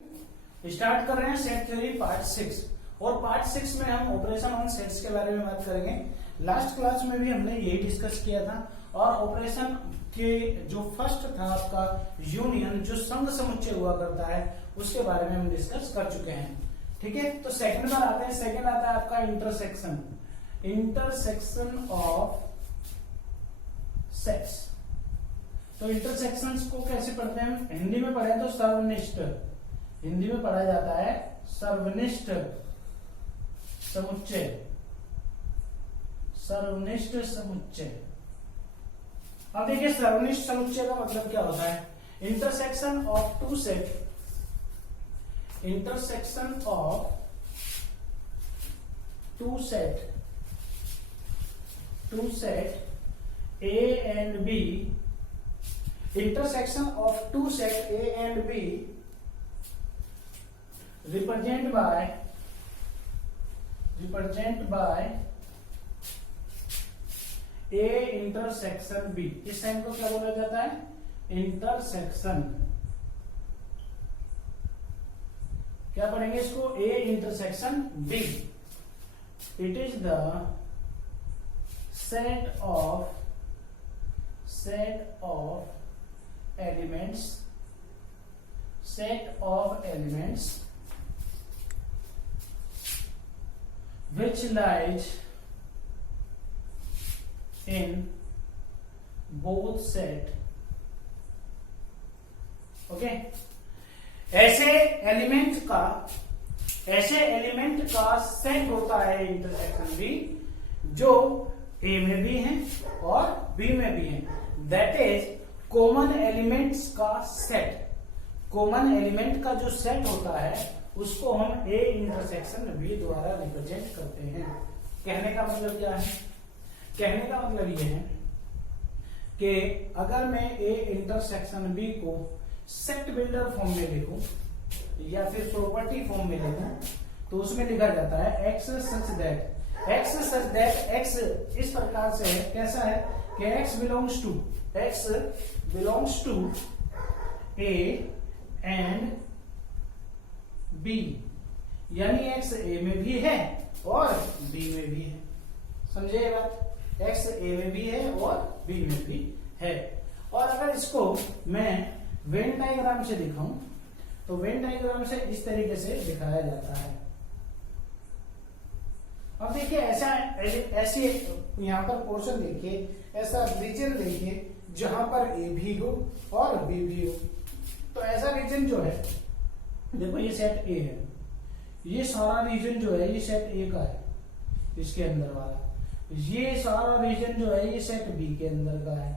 Start कर रहे हैं सेट थ्योरी पार्ट 6 और पार्ट 6 में हम ऑपरेशन ऑन सेट्स के बारे में बात करेंगे। लास्ट क्लास में भी हमने यही डिस्कस किया था और ऑपरेशन के जो फर्स्ट था आपका यूनियन जो संघ समुच्चय हुआ करता है उसके बारे में हम डिस्कस कर चुके हैं। ठीक है, तो सेकंड बार आते हैं। सेकंड आता है आपका इंटरसेक्शन, इंटरसेक्शन ऑफ सेट्स। तो इंटरसेक्शंस को कैसे पढ़ते हैं हम? हिंदी में पढ़े तो सर्वनिष्ठ, हिंदी में पढ़ा जाता है सर्वनिष्ठ समुच्चय, सर्वनिष्ठ समुच्चय। अब देखिए सर्वनिष्ठ समुच्चय का मतलब क्या होता है? Intersection of two set, intersection of two set, two set A and B, intersection of two set A and B represent by A intersection B। इस साइन को क्या बोला जाता है? इंटरसेक्शन। क्या पढ़ेंगे इसको? A intersection B। It is the set of elements which lies in both set। Okay, ऐसे एलिमेंट का सेट होता है इंटरसेक्शन बी जो ए में भी है और बी में भी है। दैट इज कॉमन एलिमेंट्स का सेट। कॉमन एलिमेंट का जो सेट होता है उसको हम ए इंटरसेक्शन बी द्वारा रिप्रेजेंट करते हैं। कहने का मतलब क्या है? कहने का मतलब यह है कि अगर मैं ए इंटरसेक्शन बी को सेट बिल्डर फॉर्म में लिखूं या फिर प्रॉपर्टी फॉर्म में लिखूं तो उसमें लिखा जाता है एक्स सच दैट, एक्स इस प्रकार से है। कैसा है कि x belongs to A and B, यानी एक्स ए में भी है और बी में भी है। समझे ये बात? एक्स ए में भी है और बी में भी है। और अगर इसको मैं वेन डायग्राम से दिखाऊं तो वेन डायग्राम से इस तरीके से दिखाया जाता है। अब देखिए ऐसी यहां पर पोर्शन देखिए, ऐसा रीजन देखिए जहां पर ए भी हो और बी भी हो। तो ऐसा रीजन जो है, देखो ये सेट ए है, ये सारा रीजन जो है ये सेट ए का है, इसके अंदर वाला। ये सारा रीजन जो है ये सेट बी के अंदर का है।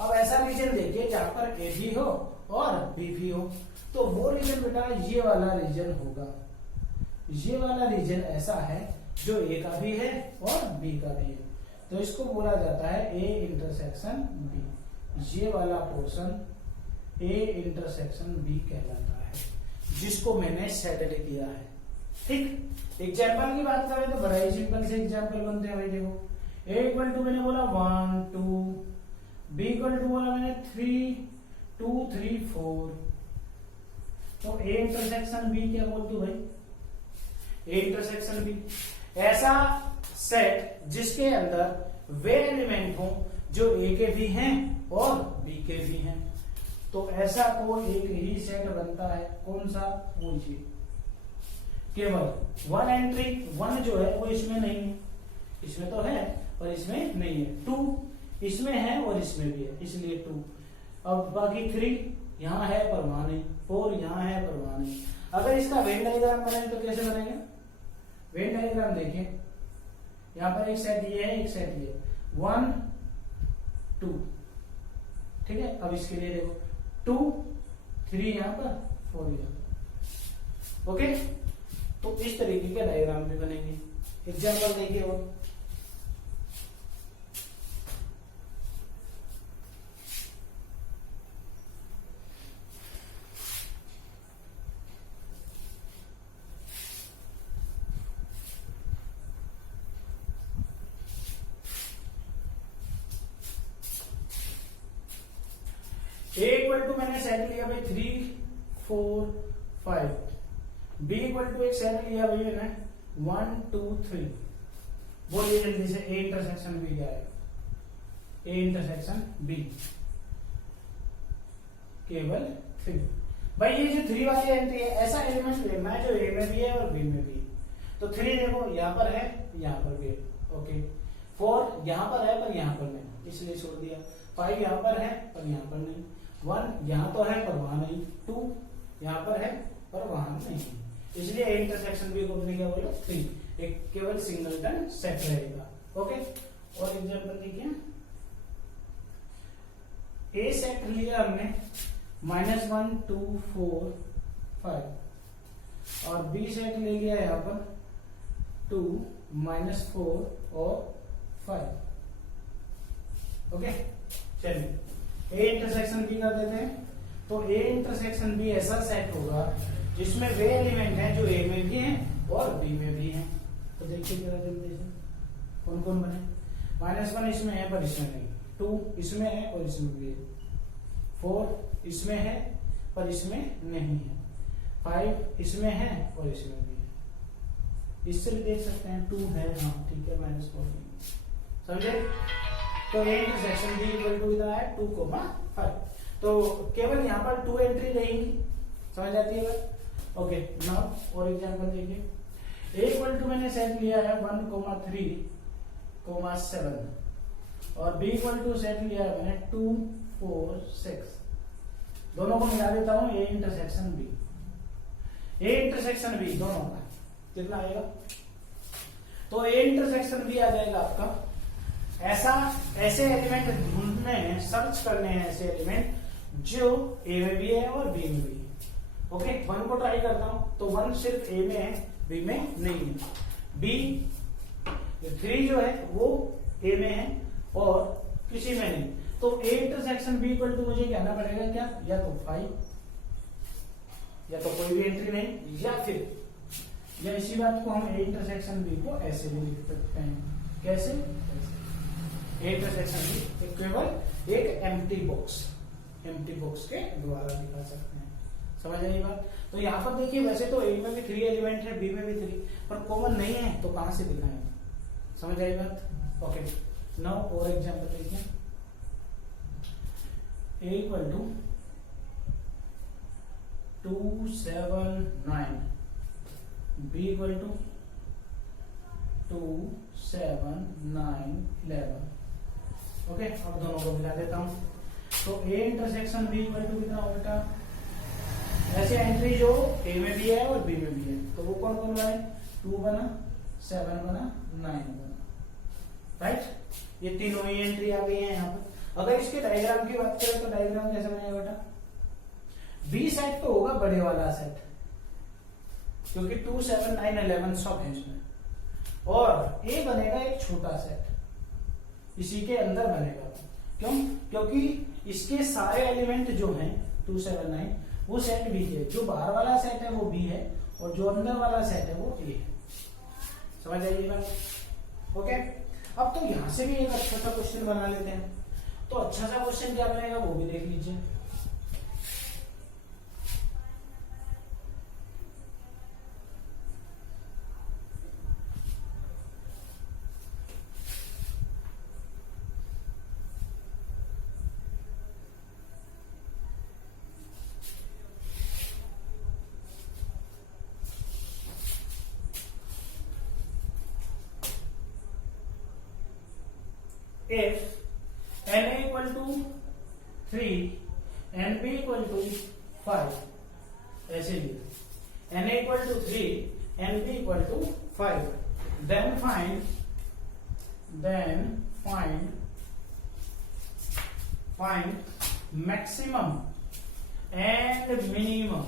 अब ऐसा रीजन देखिए जहां पर ए भी हो और बी भी हो, तो वो रीजन बेटा ये वाला रीजन होगा। ये वाला रीजन ऐसा है जो ए का भी है और बी का भी है, तो इसको बोला जाता है ए इंटरसेक्शन बी। ये वाला पोर्शन ए इंटरसेक्शन बी कहलाता है, जिसको मैंने सेटल किया है। ठीक, एग्जाम्पल की बात करें तो बड़ा ही सिंपल से एग्जाम्पल बनते हैं भाई। देखो ए इक्वल टू मैंने बोला 1 2, बी इक्वल टू बोला मैंने 3 2 3 4। तो ए इंटरसेक्शन बी क्या बोलते हो भाई? ए इंटरसेक्शन बी ऐसा सेट जिसके अंदर वे एलिमेंट हो जो ए के भी हैं और बी के भी हैं। तो ऐसा तो एक ही सेट बनता है। कौन सा? वो जी, केवल वन एंट्री, वन जो है वो इसमें नहीं है, इसमें तो है और इसमें नहीं है। 2 इसमें है और इसमें भी है, इसलिए 2। अब बाकी 3 यहां है पर वहां नहीं, 4 यहां है पर वहां नहीं। अगर इसका वेन डायग्राम बनेगा तो कैसे बनेगा? वेन डायग्राम देखिए, यहां पर एक सेट ये है, एक सेट ये, 1 2। ठीक है, अब इसके लिए देखो 2 3 यहां पर, 4 यहां पर। ओके, तो इस तरीके के डायग्राम भी बनेंगे। एग्जाम्पल देखिए वो ए इक्वल टू मैंने सेट लिया भाई 3 4 5। बी इक्वल टू एक सेट लिया भैया ने 1 2 3। बोलिए जल्दी से ए इंटरसेक्शन बी क्या है? ए इंटरसेक्शन बी केवल 3। भाई ये जो 3 वाली एंट्री है, ऐसा एलिमेंट लेना है जो ए में भी है और बी में भी है। तो 3 देखो यहाँ पर है, यहाँ पर भी है, ओके। 4 यहाँ पर है पर यहाँ पर नहीं, इसलिए छोड़ दिया। 5 यहाँ पर है पर यहाँ पर नहीं। 1 यहाँ तो है पर वहां नहीं। 2 यहाँ पर है पर वहां नहीं, इसलिए ए इंटरसेक्शन बी को हमने क्या बोला? 3। एक केवल सिंगलटन सेट रहेगा, ओके। और एग्जांपल देखिए, ए सेट लिया हमने -1 2 4 5 और बी सेट ले लिया यहाँ पर 2 -4 और 5, ओके। चलिए ए इंटरसेक्शन बी कर देते हैं। तो ए इंटरसेक्शन बी ऐसा सेट होगा जिसमें वे एलिमेंट हैं जो ए में भी हैं और बी में भी हैं। तो देखिए जरा जल्दी से कौन कौन बने। -1 इसमें है पर इसमें नहीं, 2 इसमें है और इसमें भी है, 4 इसमें है पर इसमें नहीं है, 5 इसमें है और इसमें भी है। इससे भी देख सकते हैं 2 है, हाँ ठीक है, -4 समझे। तो A intersection B equal to कितना है? 2, 5। तो केवल यहाँ पर 2 एंट्री रहेंगी, समझ आती है बात? ओके। नाउ और एग्जांपल देखिए, ए इक्वल टू मैंने सेट लिया है 1 3 7 और बी इक्वल टू सेट लिया है मैंने 2 4 6। दोनों को मिला देता हूं, A intersection B. A intersection B दोनों का कितना आएगा? तो ए इंटरसेक्शन बी आ जाएगा आपका ऐसे एलिमेंट ढूंढने हैं, सर्च करने हैं ऐसे एलिमेंट जो ए में भी है और बी में भी है, ओके। 1 को ट्राई करता हूं तो 1 सिर्फ ए में है, बी में नहीं है। बी 3 जो है वो ए में है और किसी में नहीं। तो A intersection B equal to मुझे कहना पड़ेगा क्या? या तो 5 या तो कोई भी एंट्री नहीं, या इसी बात को हम ए इंटरसेक्शन बी को ऐसे भी लिख सकते हैं। कैसे? ए इंटरसेक्शन बी केवल एक एम्प्टी बॉक्स के द्वारा दिखा सकते हैं। समझ आई बात? तो यहाँ पर देखिए, वैसे तो ए में भी 3 एलिमेंट है, बी में भी 3, पर कॉमन नहीं है तो कहां से दिखाएंगे? समझ आई बात? ओके। नाउ और एग्जांपल देखिए, A equal to 2 7 9, B equal to 2 7 9 11, okay. अब दोनों को मिला देता हूं। तो A intersection B equal to कितना होगा? ऐसे एंट्री जो ए में भी है और बी में भी है, तो वो कौन कौन बने? 2 बना, 7 बना, 9 बना, राइट। ये तीनों ही एंट्री आ गई है यहाँ पर। अगर इसके डायग्राम की बात करें तो डायग्राम कैसे बनेगा बेटा? बी सेट तो होगा बड़े वाला सेट, क्योंकि 2 7 9 11 सब है इसमें, और ए बनेगा एक छोटा सेट, इसी के अंदर बनेगा। क्यों? क्योंकि इसके सारे एलिमेंट जो हैं 2 7 9 वो सेट बी है, जो बाहर वाला सेट है वो बी है और जो अंदर वाला सेट है वो ए है। समझ आइए बात? ओके। अब तो यहां से भी एक अच्छा सा क्वेश्चन बना लेते हैं। तो अच्छा सा क्वेश्चन क्या बनेगा वो भी देख लीजिए। If n equal to 3 and b equal to 5, ऐसे लिखो, n equal to 3 and b equal to 5, then find maximum and minimum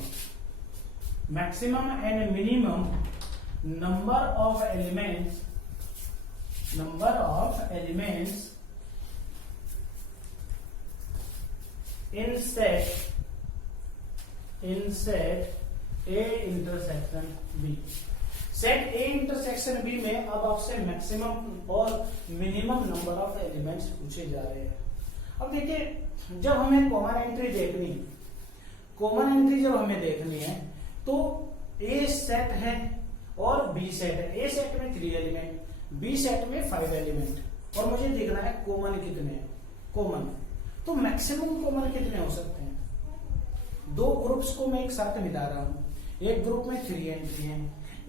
number of elements in set A intersection B। Set A intersection B में अब आपसे maximum और minimum number of elements पूछे जा रहे हैं। अब देखिए, जब हमें कॉमन एंट्री जब हमें देखनी है तो ए सेट है और बी सेट है। ए सेट में 3 एलिमेंट, बी सेट में 5 एलिमेंट, और मुझे देखना है कॉमन कितने हैं। कॉमन तो मैक्सिमम कॉमन कितने हो सकते हैं? 2 ग्रुप्स को मैं एक साथ मिला रहा हूं, एक ग्रुप में 3 एंट्री है,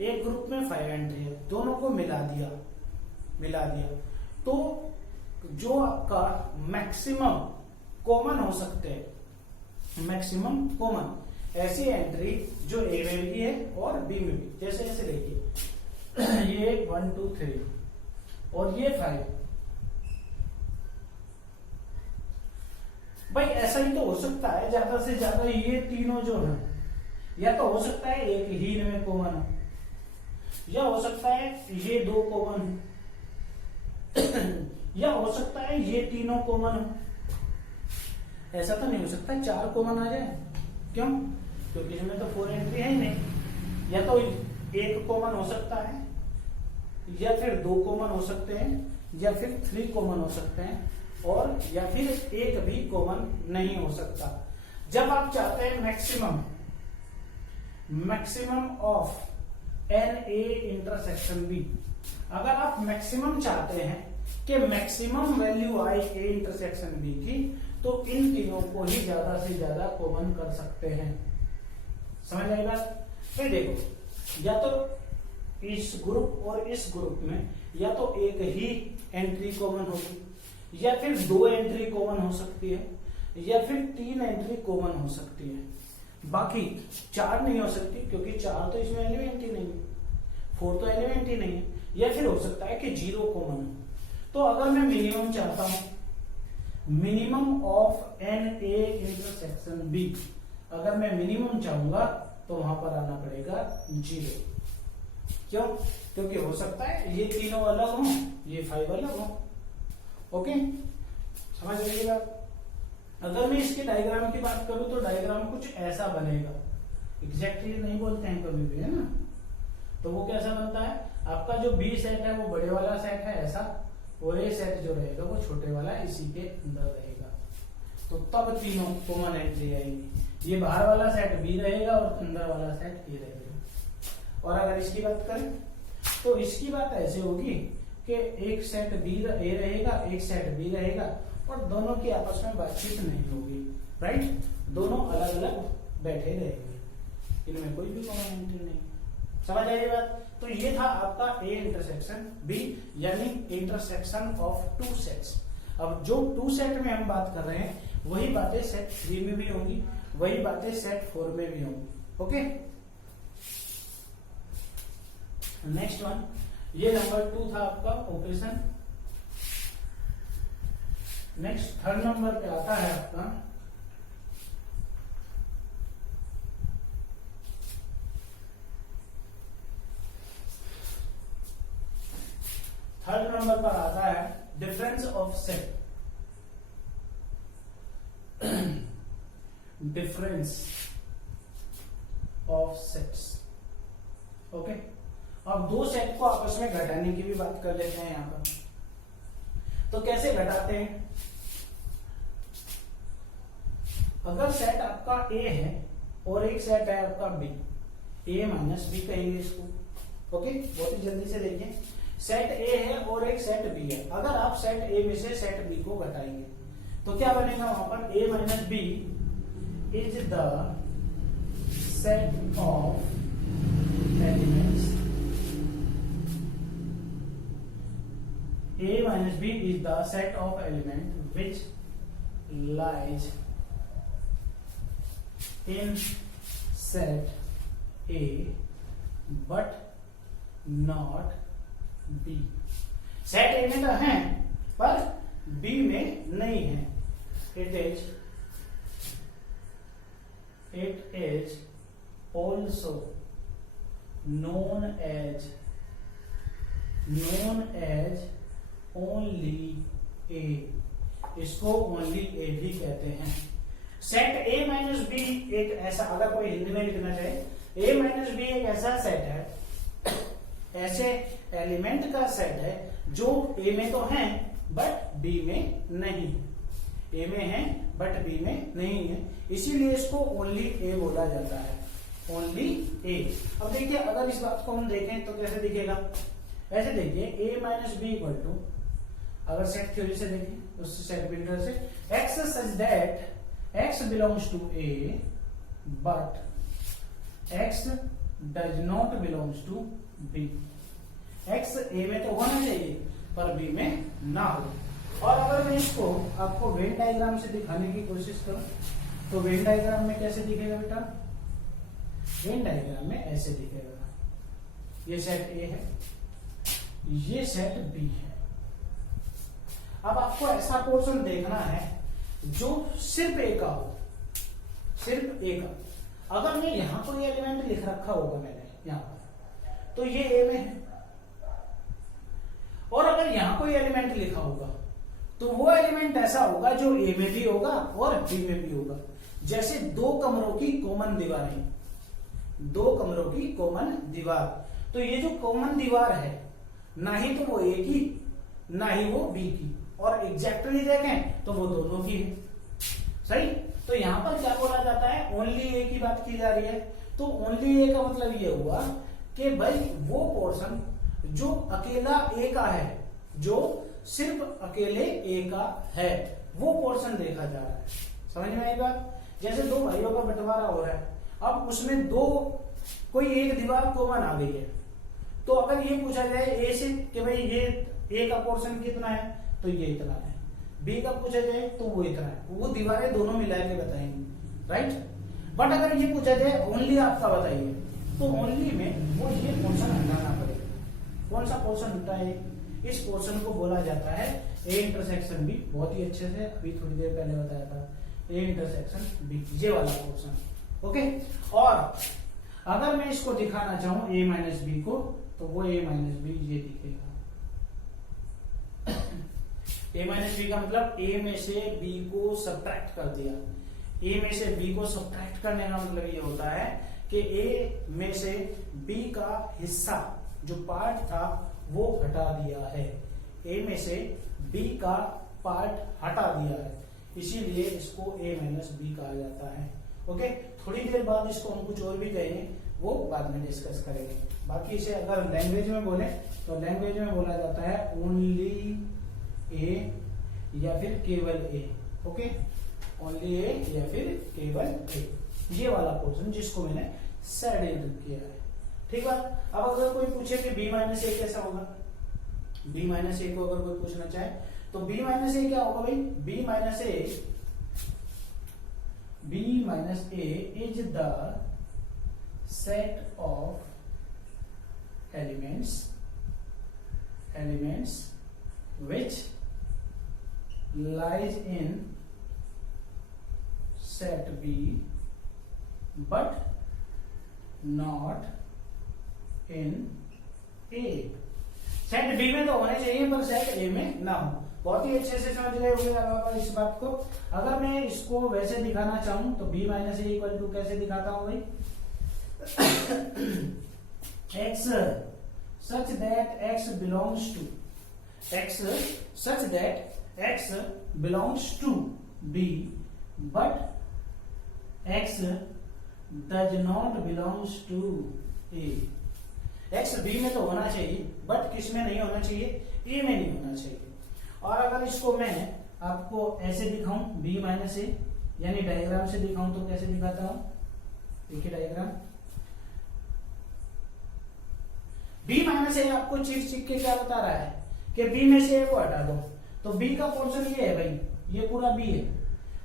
एक ग्रुप में 5 एंट्री है, दोनों को मिला दिया तो जो आपका मैक्सिमम कॉमन हो सकते हैं, मैक्सिमम कॉमन ऐसी एंट्री जो ए में भी है और बी में भी, जैसे ऐसे देखिए ये 1 2 3 और ये 5। भाई ऐसा ही तो हो सकता है, ज्यादा से ज्यादा ये तीनों जो है, या तो हो सकता है एक ही इनमें कॉमन हो, या हो सकता है ये 2 कॉमन, या हो सकता है ये तीनों कॉमन हो। ऐसा तो नहीं हो सकता 4 कॉमन आ जाए। क्यों? क्योंकि इसमें तो 4 एंट्री है ही नहीं। या तो एक कॉमन हो सकता है, या फिर 2 कॉमन हो सकते हैं, या फिर 3 कॉमन हो सकते हैं, और या फिर एक भी कॉमन नहीं हो सकता। जब आप चाहते हैं maximum of n A intersection B, अगर आप मैक्सिमम चाहते हैं कि मैक्सिमम वैल्यू आए ए इंटरसेक्शन बी की, तो इन तीनों को ही ज्यादा से ज्यादा कॉमन कर सकते हैं। समझ आई बात? फिर देखो, या तो इस ग्रुप और इस ग्रुप में या तो एक ही एंट्री कॉमन होगी, या फिर 2 एंट्री कॉमन हो सकती है, या फिर 3 एंट्री कॉमन हो सकती है। बाकी 4 नहीं हो सकती, क्योंकि 4 तो इसमें एलिमेंट ही नहीं है, 4 तो एलिमेंट ही नहीं है। या फिर हो सकता है कि 0 कॉमन हो। तो अगर मैं मिनिमम चाहता हूं, minimum of n A intersection B, अगर मैं मिनिमम चाहूंगा तो वहां पर आना पड़ेगा 0। क्यों? क्योंकि हो सकता है ये तीनों अलग हों, ये 5 अलग हों। ओके, समझ लीजिएगा। अगर मैं इसके डायग्राम की बात करूं तो डायग्राम कुछ ऐसा बनेगा। एग्जैक्टली नहीं बोलते हैं कभी भी, है ना? तो वो कैसा बनता है? आपका जो बी सेट है वो बड़े वाला सेट है ऐसा, और ए सेट जो रहेगा वो छोटे वाला इसी के अंदर रहेगा। तो तब तीनों कॉमन एंट्री आएगी। ये बाहर वाला सेट बी रहेगा और अंदर वाला सेट ए रहेगा। और अगर इसकी बात करें तो इसकी बात ऐसे होगी कि एक सेट बी ए रहेगा, एक सेट बी रहेगा, और दोनों की आपस में बातचीत नहीं होगी। राइट? दोनों अलग अलग बैठे रहेंगे, इनमें कोई भी कॉमन एंट्री नहीं। समझ आई बात? तो ये था आपका ए इंटरसेक्शन बी, यानी इंटरसेक्शन ऑफ 2 सेट्स। अब जो 2 सेट में हम बात कर रहे हैं वही बातें सेट 3 में भी होंगी, वही बातें सेट 4 में भी होंगी। ओके, नेक्स्ट वन, ये नंबर 2 था आपका ऑपरेशन। नेक्स्ट 3rd नंबर पे आता है आपका थर्ड नंबर पर आता है difference of set. Difference of sets. Okay, अब 2 सेट को आपस में घटाने की भी बात कर लेते हैं यहां पर। तो कैसे घटाते हैं? अगर सेट आपका ए है और एक सेट है आपका बी, ए माइनस बी कहेंगे इसको। ओके, बहुत ही जल्दी से देखें। सेट ए है और एक सेट बी है। अगर आप सेट ए में से सेट बी को घटाएंगे तो क्या बनेगा वहां पर? A minus B is the set of elements, A minus B is the set of element which lies in set A but not B। Set A में तो है पर B में नहीं है। It is also known as only A. इसको only ए भी कहते हैं। सेट ए माइनस बी एक ऐसा, अगर कोई हिंदी में लिखना चाहे, ए माइनस बी एक ऐसा सेट है, ऐसे एलिमेंट का सेट है जो ए में तो है बट बी में नहीं। ए में है बट बी में नहीं है, इसीलिए इसको ओनली ए बोला जाता है। ओनली ए। अब देखिए अगर इस बात को हम देखें तो कैसे दिखेगा, ऐसे देखिए a minus B equal to, अगर सेट थ्योरी से देखें उस सेट बिल्डर से, x such that x belongs to a but x does not belongs to b। x a में तो होना चाहिए पर b में ना हो। और अगर मैं इसको आपको वेन डायग्राम से दिखाने की कोशिश करूं तो वेन डायग्राम में कैसे दिखेगा बेटा, वेन डायग्राम में ऐसे दिखेगा, ये सेट A है, ये सेट B है। अब आपको ऐसा पोर्शन देखना है जो सिर्फ A का हो, सिर्फ A का। अगर मैं यहां कोई एलिमेंट लिख रखा होगा मैंने यहां पर, तो ये A में है, और अगर यहां कोई एलिमेंट लिखा होगा तो वो एलिमेंट ऐसा होगा जो A में भी होगा और B में भी होगा। जैसे दो कमरों की कॉमन दीवारें, दो कमरों की कॉमन दीवार, तो ये जो कॉमन दीवार है ना ही तो वो A की ना ही वो B की, और एग्जैक्टली देखें तो वो दोनों की है। सही, तो यहां पर क्या बोला जाता है, ओनली A की बात की जा रही है। तो ओनली A का मतलब ये हुआ कि भाई वो पोर्शन जो अकेला A का है, जो सिर्फ अकेले A का है, वो पोर्शन देखा जा रहा है। समझ में आई बात? जैसे दो भाइयों का बंटवारा हो रहा है, अब उसमें दो कोई एक दीवार कॉमन आ गई है, तो अगर ये पूछा जाए ए से कि भाई ये ए का पोर्शन कितना है, तो ये इतना है, बी का पूछा जाए तो वो इतना है, वो दीवारें दोनों मिला के बताएंगे, राइट। बट अगर ये पूछा जाए ओनली आपका बताइए, तो ओनली में वो ये पोर्शन हटाना पड़ेगा। कौन सा पोर्शन हटा है? इस पोर्शन को बोला जाता है ए इंटरसेक्शन बी। बहुत ही अच्छे से अभी थोड़ी देर पहले बताया था, ए इंटरसेक्शन बी, ये वाला पोर्शन। ओके, और अगर मैं इसको दिखाना चाहूं ए माइनस बी को, तो वो ए माइनस बी ये दिखेगा। ए माइनस बी का मतलब ए में से बी को सब्ट्रैक्ट कर दिया। ए में से बी को सब्ट्रैक्ट करने का मतलब ये होता है कि ए में से बी का हिस्सा जो पार्ट था वो हटा दिया है, ए में से बी का पार्ट हटा दिया है, इसीलिए इसको ए माइनस बी कहा जाता है। ओके, थोड़ी देर बाद इसको हम कुछ और भी कहेंगे, वो बाद में डिस्कस करेंगे। बाकी इसे अगर लैंग्वेज में बोले तो लैंग्वेज में बोला जाता है ओनली ए या फिर केवल ए। ओके, ओनली ए या फिर केवल ए, ये वाला पोर्शन जिसको मैंने सेड किया है। ठीक है, अब अगर कोई पूछे कि बी माइनस ए कैसा होगा, बी माइनस ए को अगर कोई पूछना चाहे तो बी माइनस ए क्या होगा भाई, B minus A is the set of elements which lies in set B but not in A। Set B में तो होने चाहिए पर सेट ए में ना हो। बहुत ही अच्छे से समझ गए होंगे आप इस बात को। अगर मैं इसको वैसे दिखाना चाहूं तो B minus A equal to कैसे दिखाता हूं भाई, x such that x belongs to B but x does not belongs to A। x B में तो होना चाहिए बट किस में नहीं होना चाहिए, A में नहीं होना चाहिए। और अगर इसको मैं आपको ऐसे दिखाऊं B माइनस ए, यानी डायग्राम से दिखाऊं तो कैसे दिखाता हूं, देखिए डायग्राम। B माइनस ए आपको चिक के क्या बता रहा है कि B में से ए को हटा दो, तो B का पोर्शन ये है भाई, ये पूरा B है।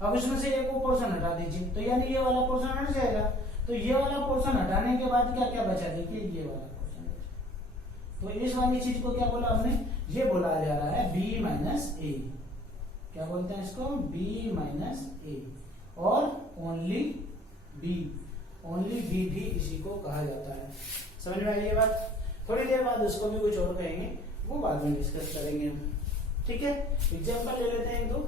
अब इसमें से ए को पोर्शन हटा दीजिए तो यानी ये वाला पोर्शन हट जाएगा। तो ये वाला पोर्शन हटाने के बाद क्या क्या बचा, देखिए ये वाला पोर्शन बचा। तो इस वाली चीज को क्या बोला हमने, ये बोला जा रहा है B माइनस ए। क्या बोलते हैं इसको, B माइनस ए, और ओनली B भी इसी को कहा जाता है। समझ में आई ये बात? थोड़ी देर बाद उसको भी कुछ और कहेंगे, वो बाद में डिस्कस करेंगे हम। ठीक है, एग्जाम्पल ले लेते हैं एक दो।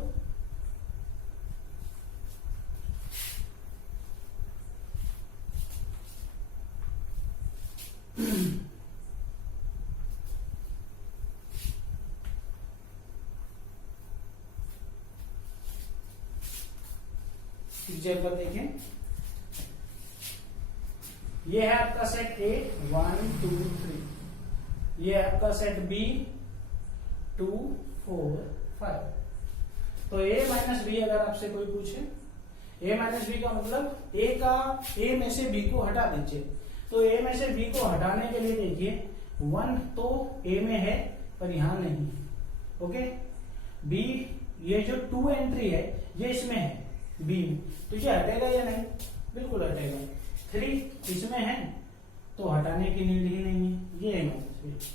एग्जाम्पल देखें, ये है आपका सेट ए 1 2 3, ये है आपका सेट बी 2 4 5। तो ए माइनस बी अगर आपसे कोई पूछे, ए माइनस बी का मतलब ए में से बी को हटा दीजिए। तो ए में से बी को हटाने के लिए देखिए 1 तो ए में है पर यहां नहीं, ओके। बी ये जो 2 एंट्री है ये इसमें है बी में, तो ये हटेगा या नहीं? बिल्कुल हटेगा। 3 इसमें है तो हटाने की नीड ही नहीं है, ये है माइनस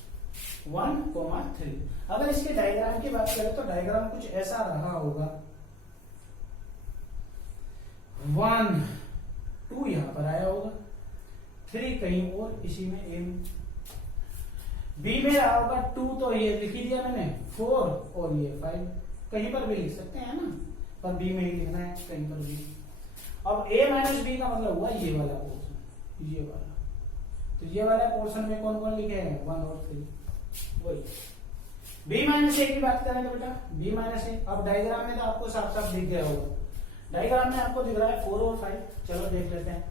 1,3। अगर इसके डायग्राम की बात करें तो डायग्राम कुछ ऐसा रहा होगा, 1 2 यहां पर आया होगा, 3 कहीं और इसी में ए में, बी में रहा होगा 2 तो ये लिख ही दिया मैंने 4 और ये 5, कहीं पर भी लिख सकते हैं ना, पर बी में ही लिखना है कहीं पर भी। अब a माइनस बी का मतलब हुआ ये वाला पोर्शन, ये वाला। तो ये वाला पोर्शन में कौन कौन लिखे हैं 1 और 3, वही। b माइनस ए की बात करें तो बेटा b माइनस ए, अब डायग्राम में तो आपको साफ साफ दिख गया होगा, डायग्राम में आपको दिख रहा है 4 और 5। चलो देख लेते हैं।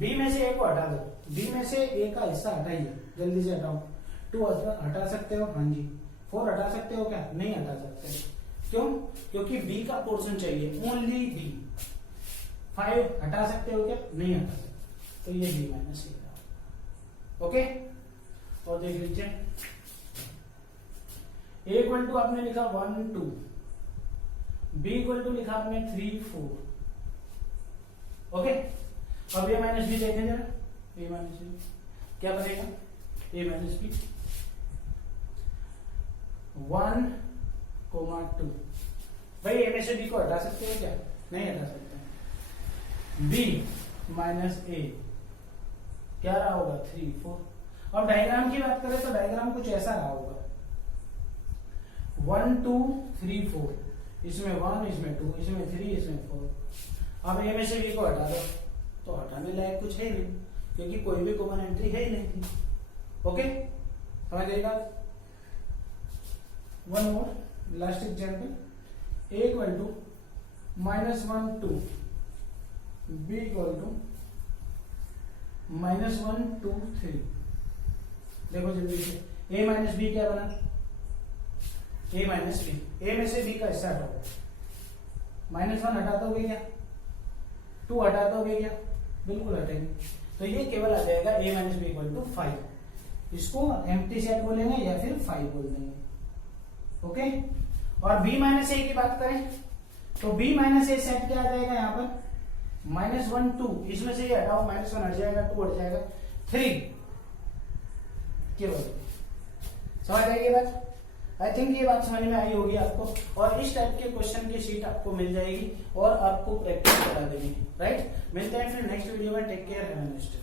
b में से a को हटा दो, b में से a का हिस्सा हटाइए, जल्दी से हटाओ। 2 हटा सकते हो, हाँ जी। 4 हटा सकते हो क्या? नहीं हटा सकते। क्यों? क्योंकि b का पोर्शन चाहिए, ओनली b। 5 हटा सकते हो क्या? नहीं हटा सकते, तो ये b माइनस ए। ओके, और देख लीजिए a इक्वल टू आपने लिखा 1 2, b इक्वल टू लिखा आपने 3 4। ओके, अब a माइनस बी देखें जरा, a माइनस बी क्या बनेगा? a minus B 1, 2। भाई a में से b को हटा सकते हो क्या? नहीं हटा सकते। b माइनस ए क्या रहा होगा? 3 4। अब डायग्राम की बात करें तो डायग्राम कुछ ऐसा रहा होगा, 1 2 3 4, इसमें 1 इसमें 2 इसमें 3 इसमें 4। अब a में से b को हटा दो तो हटाने लायक कुछ है नहीं, क्योंकि कोई भी कॉमन एंट्री है ही नहीं थी। ओके, समझ आएगा? One more last example, a equal to -1 2, b equal to -1 2 3। देखो जल्दी से, a माइनस बी क्या बना? a माइनस बी, a में से b का हिस्सा हटाओ, -1 हटा दोगे क्या? 2 हटा दोगे क्या? बिल्कुल हटेंगे। तो ये केवल आ जाएगा a minus B equal to 5। इसको एम्प्टी सेट बोलेंगे या फिर 5 बोल देंगे। ओके, और b माइनस ए की बात करें तो b माइनस ए सेट क्या आ जाएगा यहाँ पर? -1 2, इसमें से ये हटाओ, -1 हट जाएगा, 2 हट जाएगा, 3 केवल। समझ आएगी बात? आई थिंक ये बात समझ में आई होगी आपको, और इस टाइप के क्वेश्चन की शीट आपको मिल जाएगी और आपको प्रैक्टिस करा देंगे। राइट, मिलते हैं फिर नेक्स्ट वीडियो में। Take care, have a nice day.